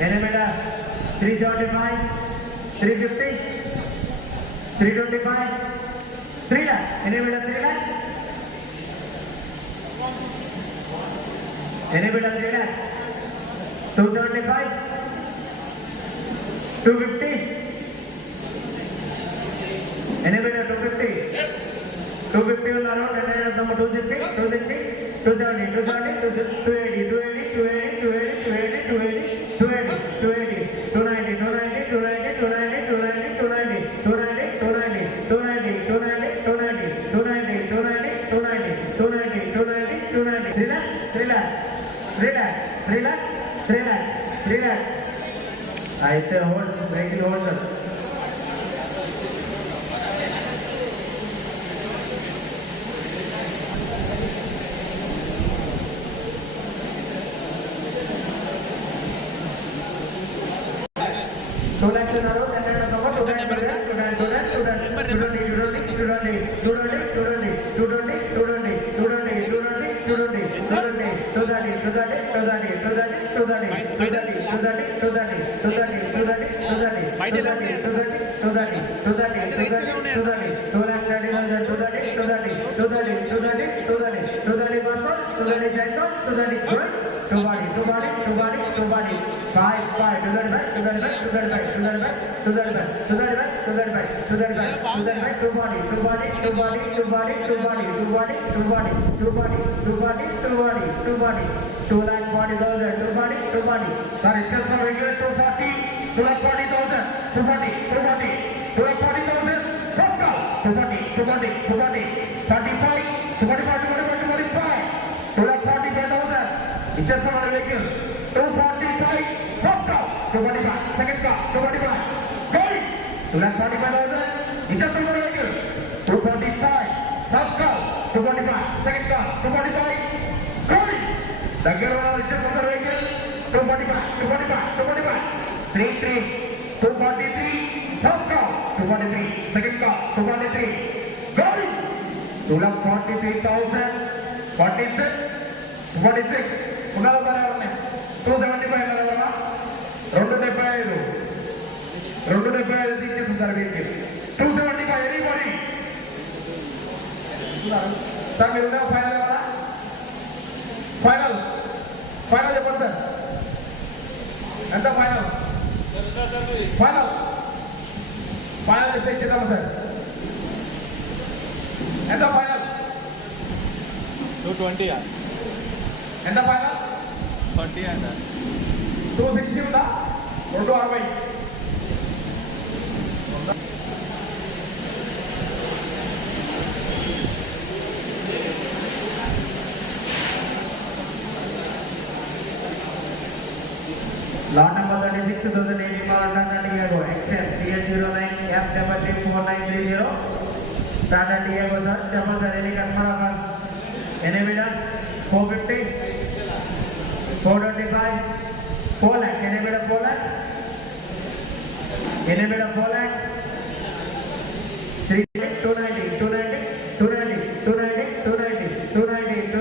Any better? 375, 350, 325, 3 lakh. Any better? 3 lakh? Any better? 3 lakh? 275, 250. Any better? 250. 250 will around and number 260, 260, 270, 270, 280, 280, 280, 280, 280, 280, 280, 290, 290, 290, 290, 290, 290, 290, 290, 290, 290, 290, 290, 290, 290, 290, 290, 3 lakh, 3 lakh, 3 lakh, 3 lakh, 3 lakh, 3 lakh. I say hold, vehicle hold sir. Lot number 36,080 Standard Diego XL TS09 F74930 Standard Diego sir, sir, any customer offer? Any bidder? 450, 425, 4 lakh, any bidder 4 lakh? Any bidder 4 lakh? 390, 290, 290, 290, 290, 290, 290,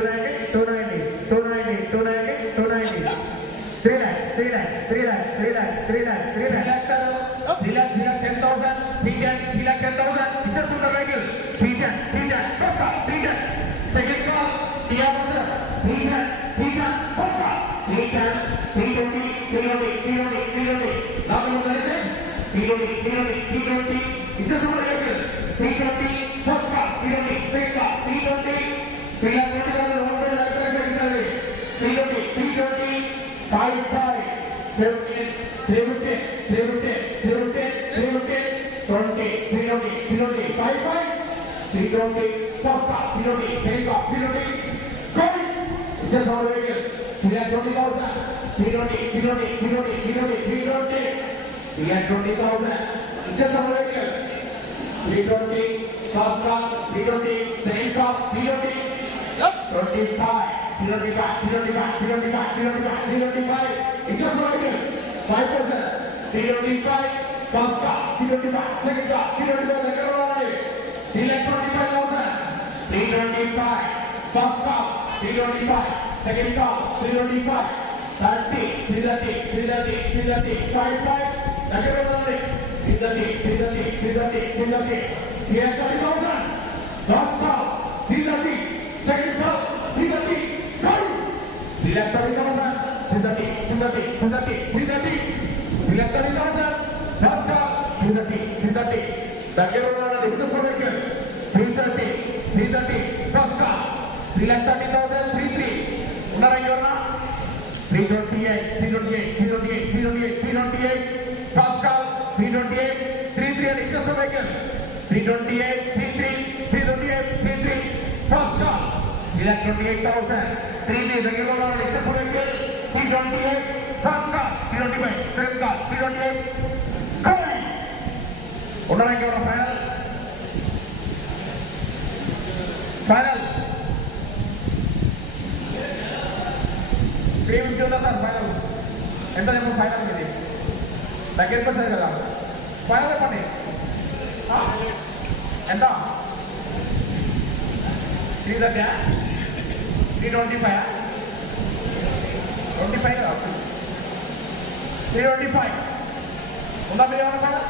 290, 290, 290, 290, 3 lakh, 3 lakh, 3 lakh, 3 lakh, 3 lakh, 3 lakh, 3 lakh, 3 lakh 10,000, 3 lakh 10,000, it's a super vehicle, 3 lakh, 3 lakh, 3 lakh, second call, Tia Motor, 3 lakh, 3 lakh, 3 lakh, 320, 320, 320, 320, now you know the 320, 320, 320, it's a super vehicle, 320, first car, 320, second car, 320, 3 lakh 20,000, 320, 320, 5, 350, 350, 350, 20, 320, 5, 320, first car, 320, second car, 320, going! It's a small vehicle, 320,000, 320, 320, 320, 320, 320,000, it's a small vehicle, 320, first car, 320, second car, 320, 25, 325, 325, 325, 325, it's a small vehicle, 5%, 325, first car, 325, second car, 325, 325,000, 325, first car, 325, second car, 325, 30, 330, 55, దగ్గర ఉండండి. 330, yes, 30,000. Last call, 330, second call, 330, go! 330,000, 330, last call, 330, దగ్గర ఉండండి. This one again, 330, first call, 330,000, 33, ఉన్నారా ఎవరన్నా? 328, first call, 328, 33 and just a second. 328, 33, first call. 328,000, 33, the given on just a second. 328, first call, 325, second call, 328, going. Unnara ఎవరన్నా final. 350 ఉందా sir final? ఎంత చెప్పండి ఫైనల్ ఇది? దగ్గరికి వచ్చాయి కదా, ఫైనల్ చెప్పండి ఎంత? 330, 325, 25 కదా, 325 ఉందా మీరు ఏమన్నా ఫైనల్?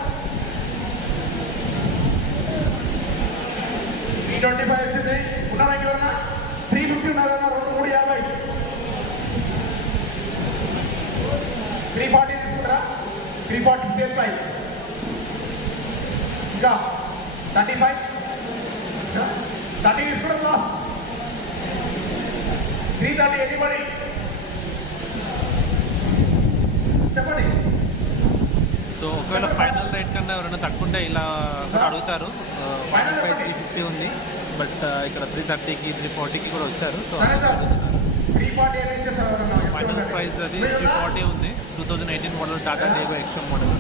325 వచ్చింది. ఉన్నారా ఎవరన్నా? 350 ఉన్నారు కదా, 350, 340 తీసుకుంటారా? 340 సేల్ ప్రైస్. ఇంకా 35, 30 తీసుకుంటారా? 330 ఎనీబడి చెప్పండి. సో ఒకవేళ ఫైనల్ రేట్ కన్నా ఎవరైనా తక్కువంటే ఇలా కూడా అడుగుతారు. ఫైనల్ ప్రైస్ 350 ఉంది, బట్ ఇక్కడ 330కి 340కి కూడా వచ్చారు. సో ఫైనల్ ప్రైస్ అది 340 ఉంది. 2018 మోడల్ టాటా డేవో ఎక్స్ట్రా మోడల్.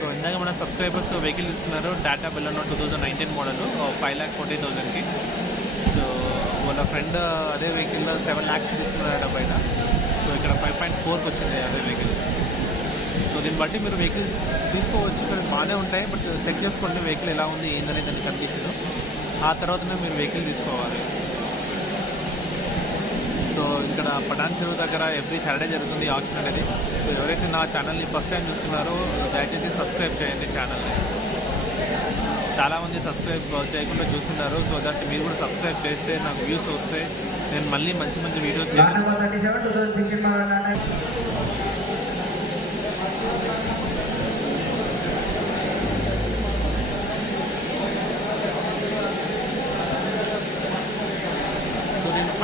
సో ఇందాక మన సబ్స్క్రైబర్స్ వెహికల్ తీసుకున్నారు టాటా బెలెనో 2019 మోడల్ 5,40,000కి. సో వాళ్ళ ఫ్రెండ్ అదే వెహికల్ 7 lakhs తీసుకున్నారట బయట. సో ఇక్కడ 5.4కి వచ్చింది అదే వెహికల్. సో దీన్ని బట్టి మీరు వెహికల్ తీసుకోవచ్చు. ఇక్కడ బాగానే ఉంటాయి, బట్ చెక్ చేసుకోండి వెహికల్ ఎలా ఉంది ఏంటనే దాని కండిషన్. ఆ తర్వాతనే మీరు వెహికల్ తీసుకోవాలి. సో ఇక్కడ పటాన్ చెరువు దగ్గర ఎవ్రీ సాటర్డే జరుగుతుంది ఆక్షన్ అనేది. సో ఎవరైతే నా ఛానల్ని ఫస్ట్ టైం చూస్తున్నారో దయచేసి సబ్స్క్రైబ్ చేయండి ఛానల్ని. చాలామంది సబ్స్క్రైబ్ చేయకుండా చూస్తున్నారు. సో దట్ మీరు కూడా సబ్స్క్రైబ్ చేస్తే నాకు వ్యూస్ వస్తే నేను మళ్ళీ మంచి మంచి వీడియోస్ చేస్తాను.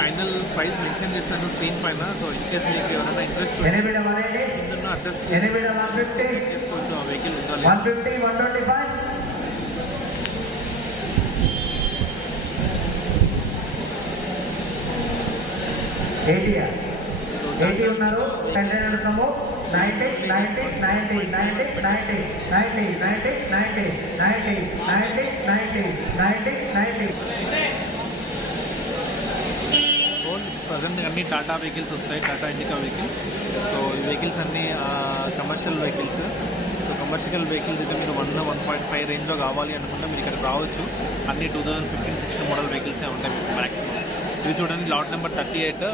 ఫైనల్ ప్రైస్ మెన్షన్ చేస్తాను స్క్రీన్ పైన. సో ఇన్ కేస్ మీకు ఎవరైనా ఇంట్రెస్ట్ అడ్రస్ చేసుకోవచ్చు. ఆ వెహికల్ ఉండాలి. 80 ఉన్నారు. 10 అడుగుతాము. 90, 90, 90, 90, 90, 90, 90, 90, 90, 90, 90, 90, 90. ప్రజెంట్ అన్ని టాటా వెహికల్స్ వస్తాయి, టాటా ఇండికా వెహికల్. సో ఈ వెహికల్స్ అన్నీ commercial vehicles. So commercial vehicles అయితే మీరు 1.5 రేంజ్లో కావాలి అనుకుంటే మీరు ఇక్కడ రావచ్చు. అన్ని 2015-16 మోడల్ వెహికల్సే ఉంటాయి మీకు మ్యాక్సిమం. ఇది చూడండి లాట్ నెంబర్ 38.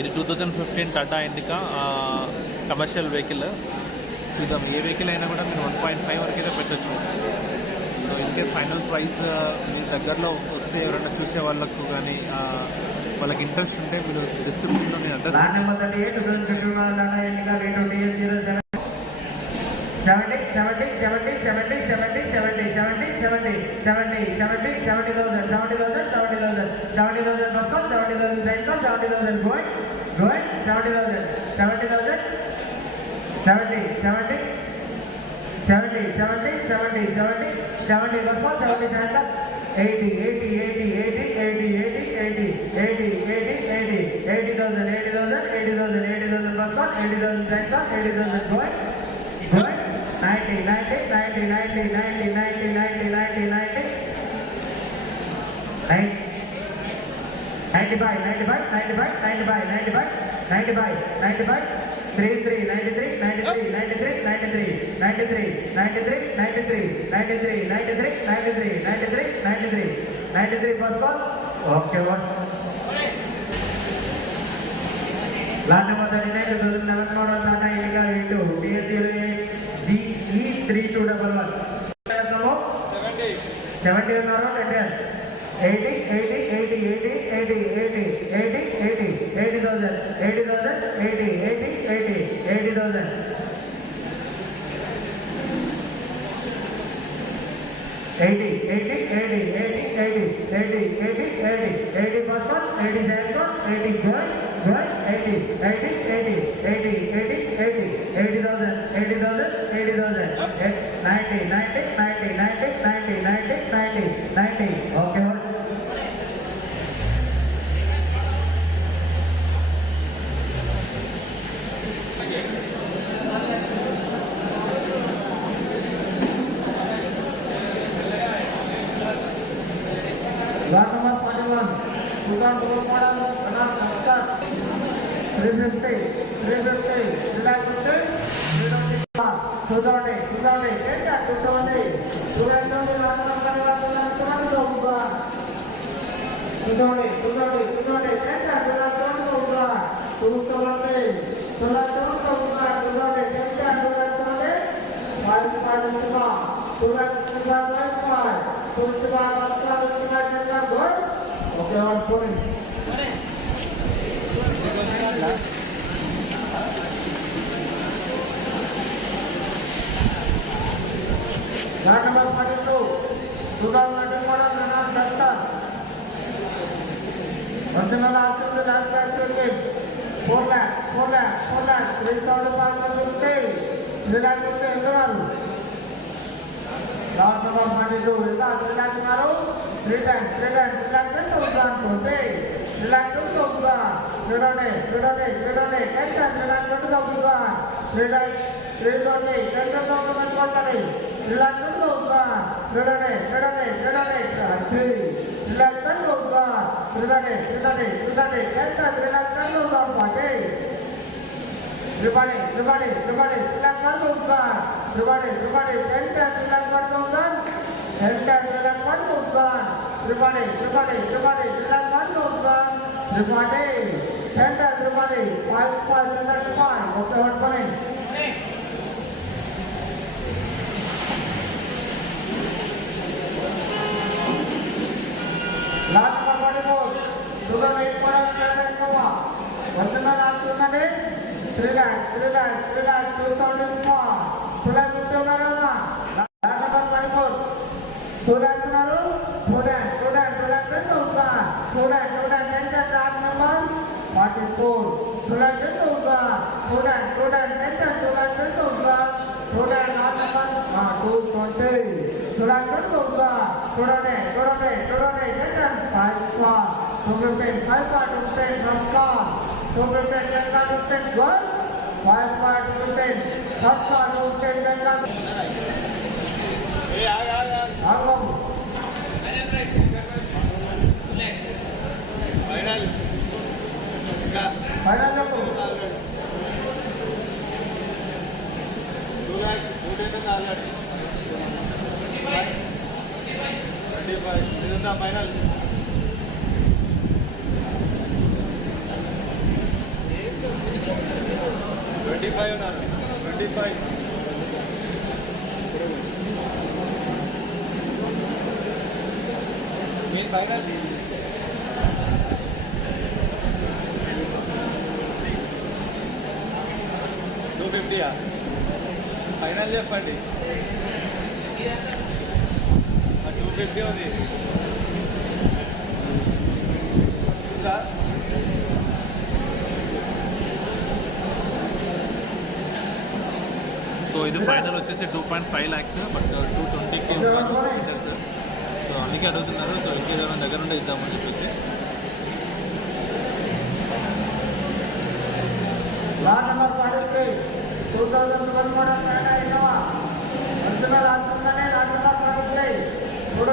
ఇది 2015 టాటా ఇండికా కమర్షియల్ వెహికల్. చూద్దాం ఏ వెహికల్ అయినా కూడా మీరు 1.5 వరకు అయితే పెట్టచ్చు. So in case final price మీ దగ్గరలో వస్తే ఎవరైనా చూసే వాళ్ళకు కానీ వాళ్ళకి ఇంట్రెస్ట్ ఉంటే మీరు డిస్క్రిప్షన్లో మీ అడ్రస్ 93 first call. Okay, what? Lot number 39, 2011 model Tata Indica V2, DS08 DE3211. 70 unnaro 80, 80,000, 80,000. 80 first one, 80 second one, 80 going, 80,000, 90. Okay, hold. Lot number 41, Sudan Group model, Anand Namaskar, 350, 350, 270, Okay, on point. Lot number 42, 2019 model, Anand Namaskar. Original answer to last question. 4 lakh, 3,550. 3 lakh Lot number 42, 3 lakh 3 times, 3 lakh 20,000. 3 lakh 20,000. 10 lakh 20,000. 3 lakh 320, 10,000 ಕೊಡ್ತಾರೆ. 3 lakh 20,000. 3 lakh 10,000. 3 lakh 10,000 ಪಾಟೆ. Everybody, 3 lakh 10,000. Everybody, 10 lakh 3 lakh 10,000. 10 lakh 3 lakh 10,000. Everybody, 3 lakh 10,000. Everybody, 10 lakh everybody. 5 lakh 5. Okay, what point? Lot number 44, 2008 model Innova. Original answer 3 lakh 2,004. 2 lakh 50,000. Lot number 24, 2 lakh 2 lakh 10,000. 2 lakh 10,000. Lot number 44, 2 lakh 10,000. 2 lakh 10,000. 2 lakh 10,000. 2 lakh lot number 220. 2 lakh 10,000. 220. 5 car. 215. 5 car. 215. 1 car. 215. 10 car. 215. 1. 5 car. 215. 1 car. 215. 10 car. Final number. 2 lakh 25. This is the final. 25 now. 25. Main final. 250. Final చెప్పండి. 250 ఉంది. సో ఇది ఫైనల్ వచ్చేసి 2.5 lakhs, but 220కి ఉంటారు sir. So అందుకే అడుగుతున్నారు. సో ఇంకేదైనా దగ్గర ఉండే ఇద్దామని చెప్పేసి. Lot number 43, 2001 model Tata Innova. Original answer lot number 43. 2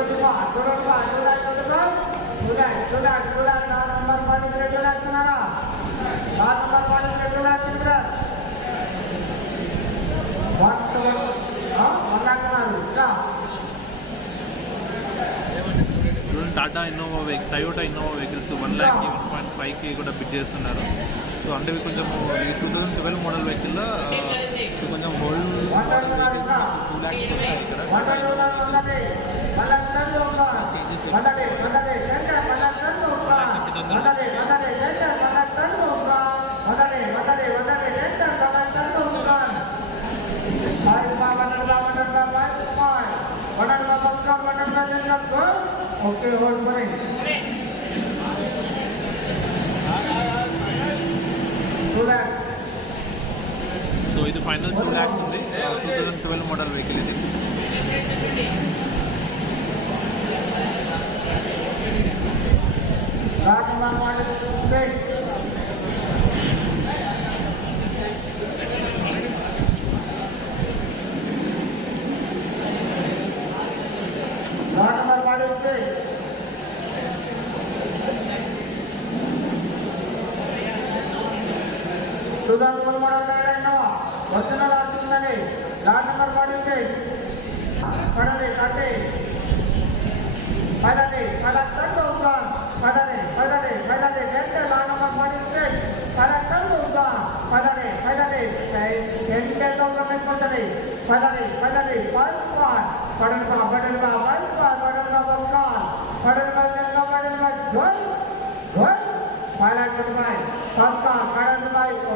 lakh lot number 43. 2 lakh lot number 43. 2 lakh 1 lakh Tata Innova Toyota Innova vehicles 1 lakh 1.5 కూడా బిడ్ చేస్తున్నారు. సో అంటే ఇవి కొంచెం ఈ 2012 మోడల్ వెహికల్లో ఇది కొంచెం ఓల్డ్ మోడల్ వెహికల్స్ 2 lakhs వస్తాయి ఇక్కడ Okay, hold for it. 2 lakhs. So ఇది ఫైనల్ 2 lakhs ఉంది 2012 మోడల్ వెహికల్ ఇది.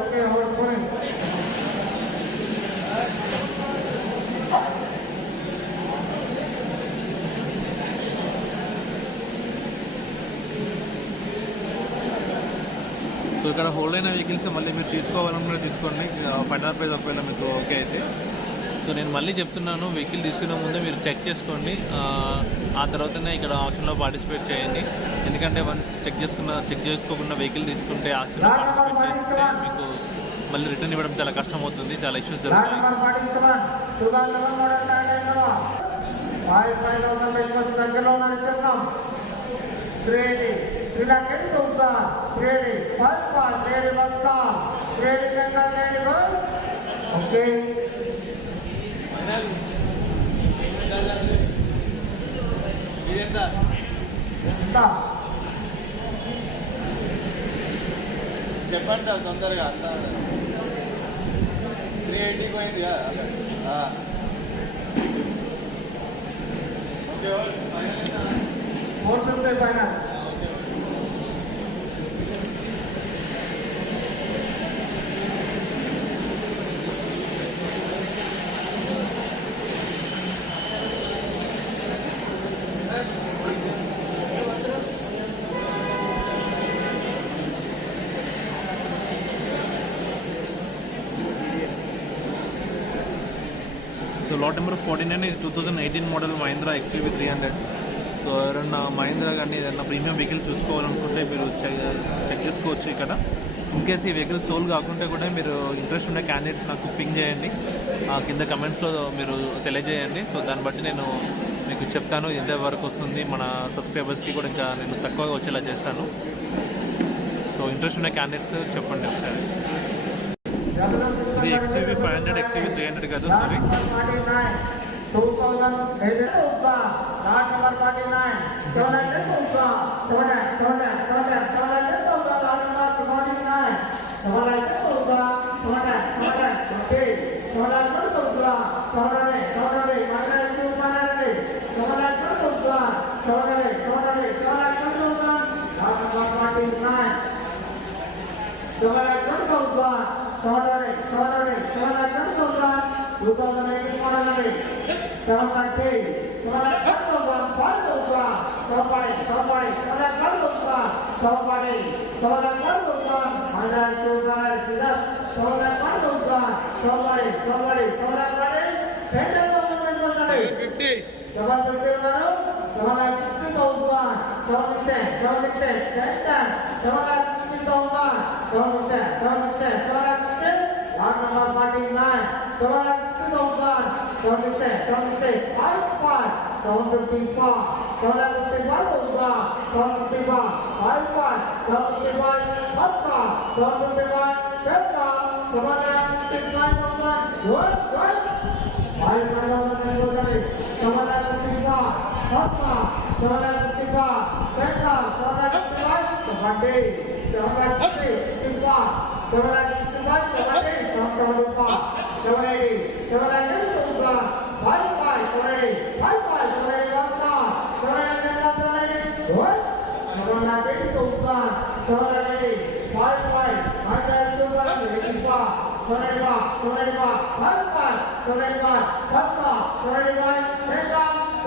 Okay, hold for it. So ఇక్కడ హోల్డ్ అయిన వెహికల్స్ మళ్ళీ మీరు తీసుకోవాలనుకున్న తీసుకోండి ఫైనల్ ప్రైస్ ఒకవేళ మీకు ఓకే అయితే. సో నేను మళ్ళీ చెప్తున్నాను, వెహికల్ తీసుకునే ముందే మీరు చెక్ చేసుకోండి, ఆ తర్వాతనే ఇక్కడ ఆప్షన్లో పార్టిసిపేట్ చేయండి. ఎందుకంటే వన్స్ చెక్ చేసుకోకుండా వెహికల్ తీసుకుంటే ఆప్షన్లో పార్టిసిపేట్ చేస్తే మీకు మళ్ళీ రిటర్న్ ఇవ్వడం చాలా కష్టం అవుతుంది, చాలా ఇష్యూస్ జరుగుతాయి. చెప్పండి సార్ తొందరగా అంతా 380 పోయింది ఓకే 450 ఫైనల్. సో లాట్ నెంబర్ 49 ఇది 2018 మోడల్ మహీంద్రా XUV 300. సో ఎవరన్నా మహీంద్రా కానీ ఏదైనా ప్రీమియం వెహికల్ చూసుకోవాలనుకుంటే మీరు చెక్ చేసుకోవచ్చు ఇక్కడ. ఇన్ కేస్ ఈ వెహికల్ సోల్ కాకుంటే కూడా మీరు ఇంట్రెస్ట్ ఉండే క్యాండిడేట్ నాకు పింగ్ చేయండి, కింద కమెంట్స్లో మీరు తెలియజేయండి. సో దాన్ని బట్టి నేను మీకు చెప్తాను ఎంత వరకు వస్తుంది, మన సబ్స్క్రైబర్స్కి కూడా ఇంకా నేను తక్కువగా వచ్చేలా చేస్తాను. సో ఇంట్రెస్ట్ ఉన్న క్యాండిడేట్స్ చెప్పండి ఒకసారి. ఇది XUV 500 XUV 300 కాదు, సారీ. 755 765, 780, from Taluka, 780, 780, Taluka, 55, 780, 55, 780, Taluka, 780, 780, good. 780, Taluka, 780, 55, 100, 285, 785, 785, 55, 785, Taluka,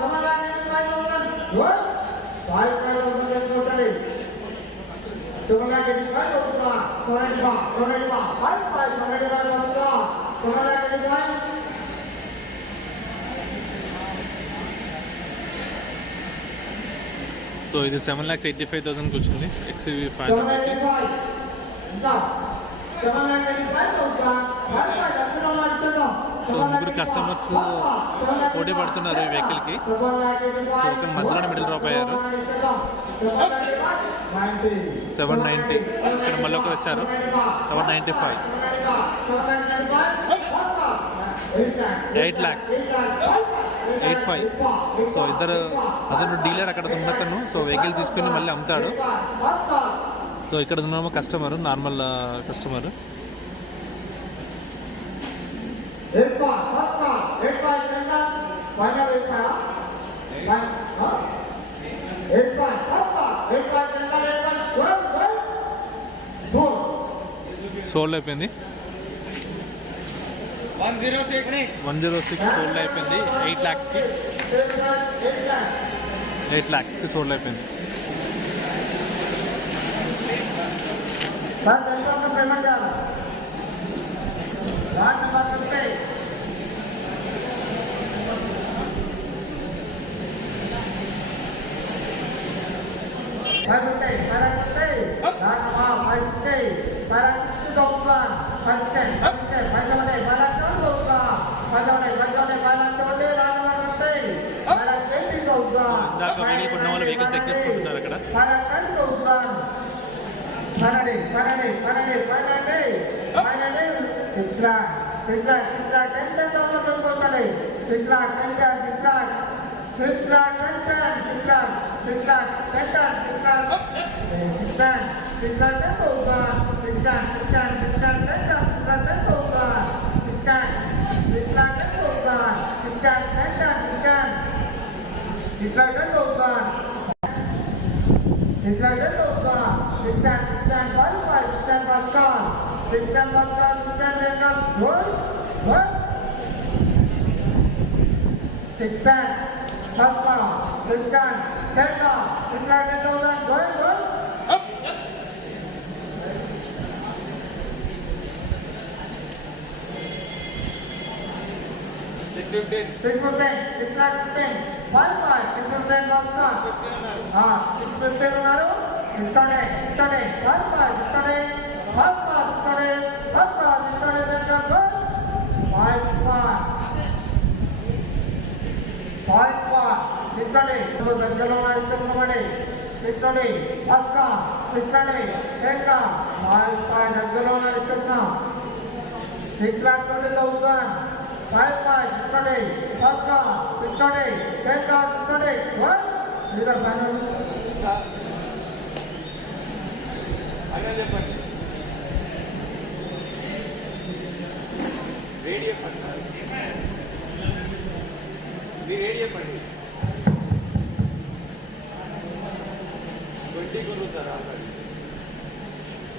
785, 785, good. 5,000 totally. 785 Taluka, 785, 785, 55, 785, Taluka, 785. సో ఇది 7,85,000కి వచ్చింది XUV 500 వెహికల్. 785, ఇంకా 785 Taluka, 55, అందులో మాట్లాడదాం. సో ముగ్గురు కస్టమర్స్ పోటీ పడుతున్నారు ఈ వెహికల్కి. సో ఒకరు మధ్యలో మిడిల్ డ్రాప్ అయ్యారు. 790, ఇక్కడ మళ్ళీ ఒకరు వచ్చారు 795, 8 lakhs, 85. సో ఇద్దరు అతను డీలర్ అక్కడ ఉన్నతను సో వెహికల్ తీసుకుని మళ్ళీ అమ్ముతాడు. సో ఇక్కడ ఉన్నాము కస్టమర్, నార్మల్ కస్టమర్. సోల్డ్ అయిపోయింది. 106 సోల్డ్ అయిపోయింది. 8 lakhsకి 8 lakhsకి సోల్డ్ అయిపోయింది. పేమెంట్ ఇందాక వెహికల్ కొన్న వాళ్ళు వెహికల్ చెక్ చేసుకుంటున్నారు అక్కడ.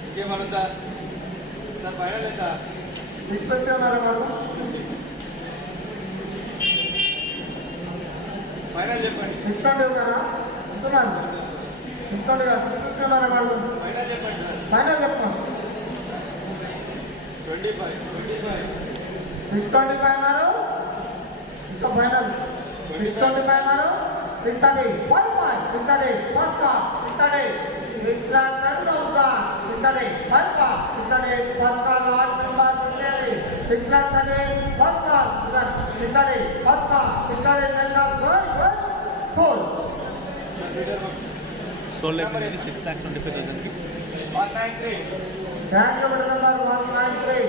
ఇంకేమన్నా సార్ ఫైనల్ ఎంత ఫైనల్ చెప్పండి. ఫైనల్ చెప్పండి. 25 సోల్డ్ అయిపోయింది 6,25,000కి. 193. Thank you, number 193.